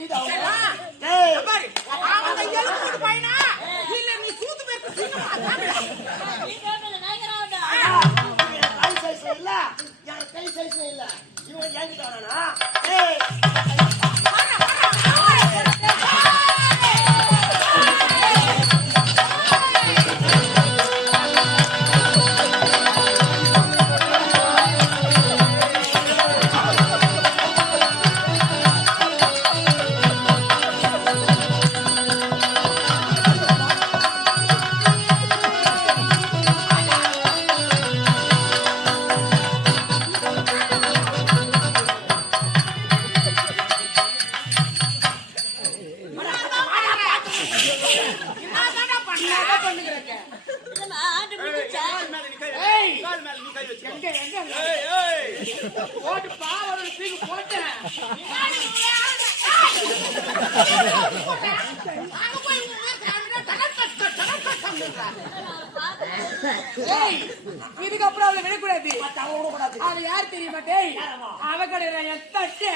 You know, போட்டு பாவம் தூக்கி போட்டேன். இதுக்கப்புறம் அவளை விடக்கூடாது. அவ யார் தெரியுமா டேய் யாரம்மா? அவ கிடையாது என் தட்டு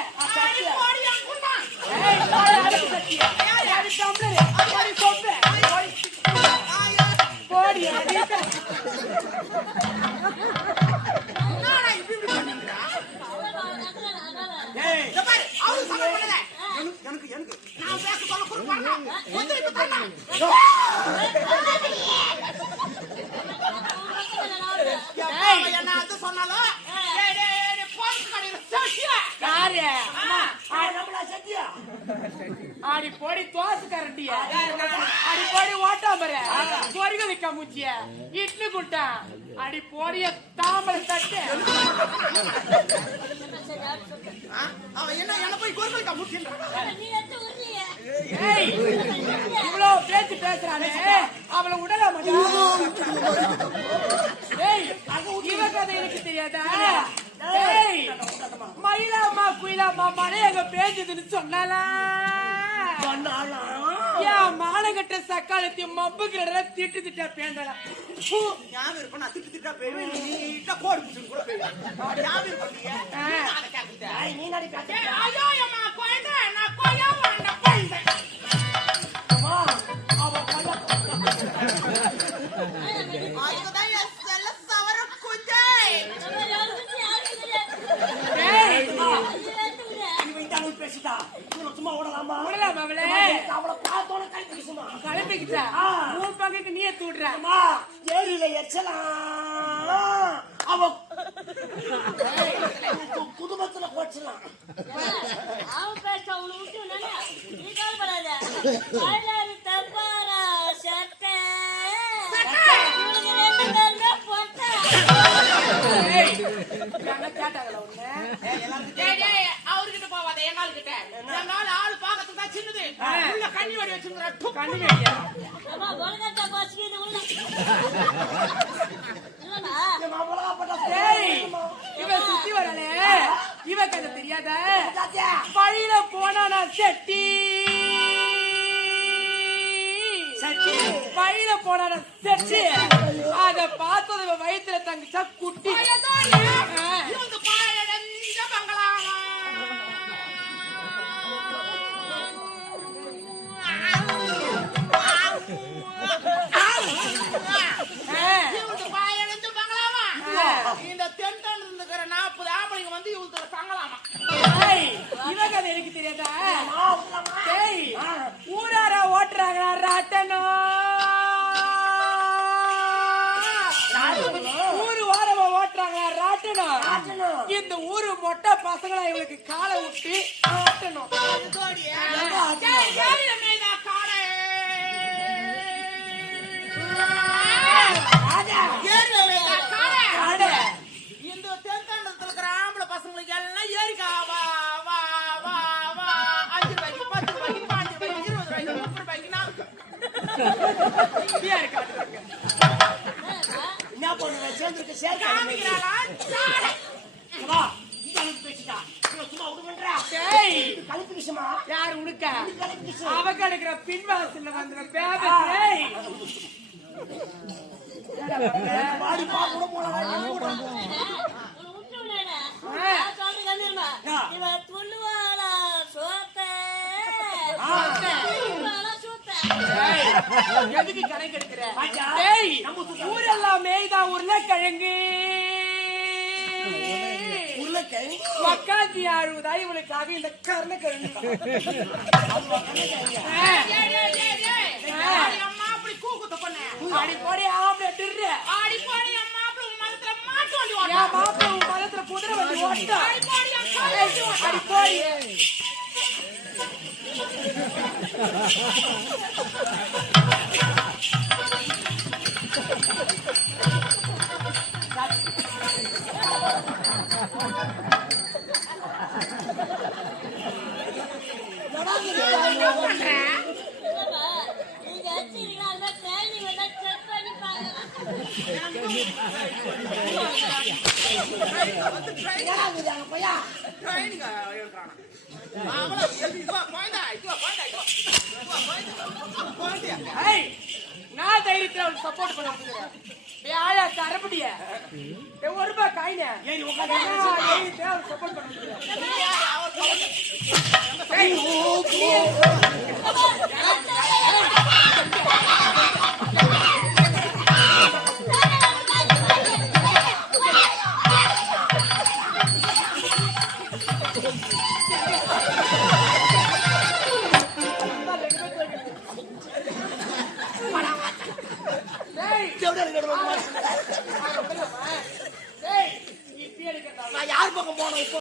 யாரு போடி தோசை கரண்டிய அடி போடி ஓட்டாம்பர பொறிக வைக்க மூச்சிய. இட்லி குட்டா அடி போடிய தாம்பர தட்டு. என்ன என்ன போய் ஏய் இவ்வளவு பேச்சு பேசுறானே. அவளை உடல ஏய் இவ கதை எனக்கு தெரியாதா? மழை எங்க பேஞ்சதுன்னு சொன்னாலா. ஏன் மானகட்ட சக்காலத்தி மப்பு கிட்ட திட்டு திட்டா பேண்டலாம் ஞாபகம் இருக்கும் நான் திட்டு திட்டா போயிடுவேன் நீட்டா கோடு பிடிச்சு கூட. போயிடுவேன் ஞாபகம் இருக்கும் நீங்க? அதை கேட்குது ஏய், நீ நடி பேச. ஐயோ அம்மா குழந்தை நான் கொய்யா அளவுக்கு பேசிட்டா. இவனை சும்மா விடலாமா? விடலாம் அவளே அவளை பார்த்தோன்னே கை பிடிக்குமா? கிளம்பிக்கிட்டா. உன் பக்கத்துக்கு நீயே தூடுற அம்மா, ஏரியில எச்சலாம். அவ குடும்பத்துல போச்சலாம் அவன் பேச அவளை விட்டு நீ கவலைப்படாத பழாரி தப்பாரா சட்டை பொட்டை கேட்டாங்களா அவர்கிட்ட போவாத எங்க எங்க ஆளு பாக்கத்துக்கு தான் சின்னது. உள்ள கண்ணி வடி கண்ணு வைக்க அம்மா உலகத்தை பசிக்குது உள்ள இல்லம்மா என் மாப்பிள்ளை பட்டா ஏய் இவ சுத்தி வரலே. இவ கதை தெரியாத. வழியில போனா நான் செட்டி. சட்டி. வழியில போனா நான் செட்டி. அத பார்த்தது இவ வயித்துல தங்கிச்சா குட்டி. ஊரு மொட்டை பசங்களா இவளுக்கு காலை விட்டு ஆட்டணும். இந்த தென்தண்டத்துல இருக்கிற ஆம்பளை பசங்களுக்கு எல்லாம் ஏரிக்கா வா வா வா வா. அஞ்சு ரூபாய்க்கு பத்து ரூபாய்க்கு பாஞ்சு ரூபாய்க்கு இருபது ரூபாய்க்கு முப்பது ரூபாய்க்கு நாலு இப்படியா இருக்காது என்ன பண்ணுவேன் சேர்ந்துருக்கு சேர்க்க. காமிக்கிறாளா? கலப்பிக்கிஷமா யார் உடுக்க? அவ கிடைக்கிற பின்வாசல்ல வந்துற பேபஸ் பாடி பாக்குற போல எதுக்கு கணக்கு எடுக்கிற? ஊரெல்லாம் மேய்தான் உருளைக்கிழங்கு உருளைக்கிழங்கு. மக்காத்தி ஆழுவதா இவளுக்காக இந்த. ஆடி அம்மா அப்படி கூக்குத்த பண்ண. அடி போடி ஆம்பளை டிர்ரு. ஆடி போடி அம்மா அப்படி உன் மரத்துல மாட்டு வண்டி ஓட்டு. என் மாப்பிள்ளை உன் மதத்துல குதிரை வண்டி ஓட்டா ஆடி போடி என் கால் வண்டி ஓட்டு. அடி போடி என்னப்பா, நான் தைரியத்துல அவளுக்கு சப்போர்ட் பண்ண முடியல ஆயா கரப்படிய ஒரு ரூபாய் காயின சப்போர்ட் பண்ண